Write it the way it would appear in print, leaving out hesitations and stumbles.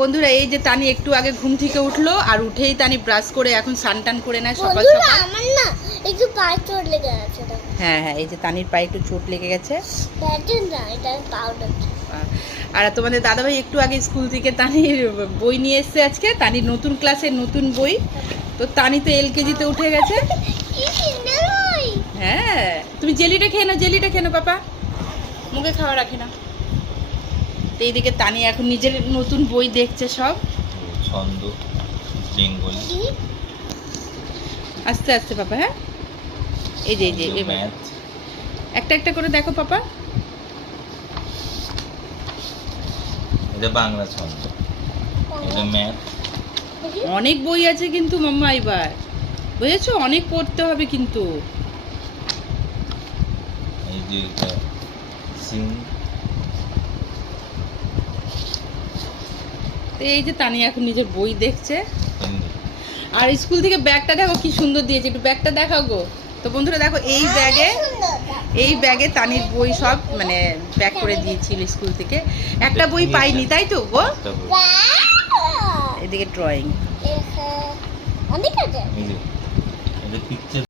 বন্ধুরা এই যে তানি একটু আগে ঘুম থেকে উঠলো আর উঠেই তানি ব্রাশ করে এখন স্নান করে নেয় সকাল সকাল। আমার না একটু পায়ে চোট লেগে গেছে। হ্যাঁ হ্যাঁ এই যে তানির পায়ে একটু চোট লেগে গেছে। এটা পাউডার। আর তোমাদের দাদাভাই একটু আগে স্কুল থেকে তানির বই নিয়ে এসছে আজকে, তানির নতুন ক্লাসের নতুন বই। তো তানি তো এলকেজিতে উঠে গেছে। হ্যাঁ তুমি জেলিটা খেয়ে নাও, জেলিটা খেয়ে নাও পাপা, মুখে খাওয়া রাখে না। তো এইদিকে তানি এখন নিজের নতুন বই দেখছে সব ছন্দ বেঙ্গলি। আস্তে আস্তে পাপা। হ্যাঁ এই যে এবার ম্যাথ একটা একটা করে দেখো পাপা। এটা বাংলা ছন্দ, এটা ম্যাথ। অনেক বই আছে কিন্তু মাম্মা এবার, বুঝেছো, অনেক পড়তে হবে কিন্তু। এই যে এটা সিং। তো এই যে তানি এখন নিজের বই দেখছে। হিন্দি। আর স্কুল থেকে ব্যাগটা দেখো কি সুন্দর দিয়েছে, একটু ব্যাগটা দেখাও গো। তো বন্ধুরা দেখো এই ব্যাগে তানির বই সব মানে প্যাক করে দিয়েছিল স্কুল থেকে। একটা বই পাইনি তাই তো গো। একটা বই। এদিকে ড্রয়িং অনেক আছে। এই যে এটা পিকচার